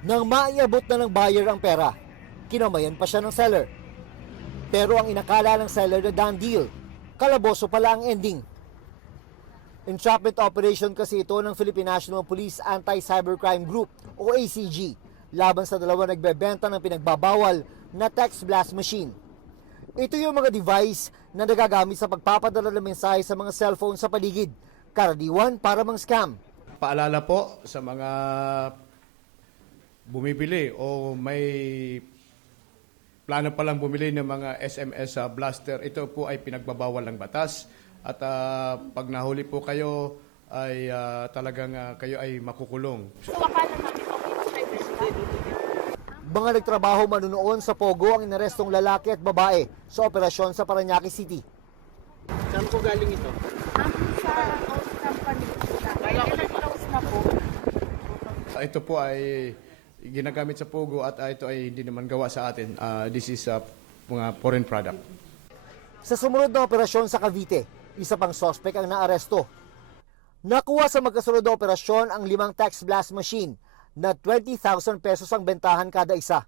Nang maiabot na ng buyer ang pera, kinamayan pa siya ng seller. Pero ang inakala ng seller na done deal, kalaboso pala ang ending. Entrapment operation kasi ito ng Philippine National Police Anti-Cybercrime Group o ACG laban sa dalawa nagbebenta ng pinagbabawal na text blast machine. Ito yung mga device na nagagamit sa pagpapadala ng mensahe sa mga cellphone sa paligid, karaniwan para mang scam. Paalala po sa mga bumibili o may plano palang bumili ng mga SMS blaster, ito po ay pinagbabawal ng batas. At pag nahuli po kayo, ay talagang kayo ay makukulong. So, akala namin okay na cybersecurity. Mga nagtrabaho manunoon sa Pogo ang inarestong lalaki at babae sa operasyon sa Parañaque City. Saan po galing ito? Sa old company po na. Kaya nag-close na po. Ito po ay ginagamit sa Pogo at ito ay hindi naman gawa sa atin. This is mga foreign product. Sa sumunod na operasyon sa Cavite, isa pang sospek ang naaresto. Nakuha sa magkasunod na operasyon ang 5 text blast machine na 20,000 pesos ang bentahan kada isa.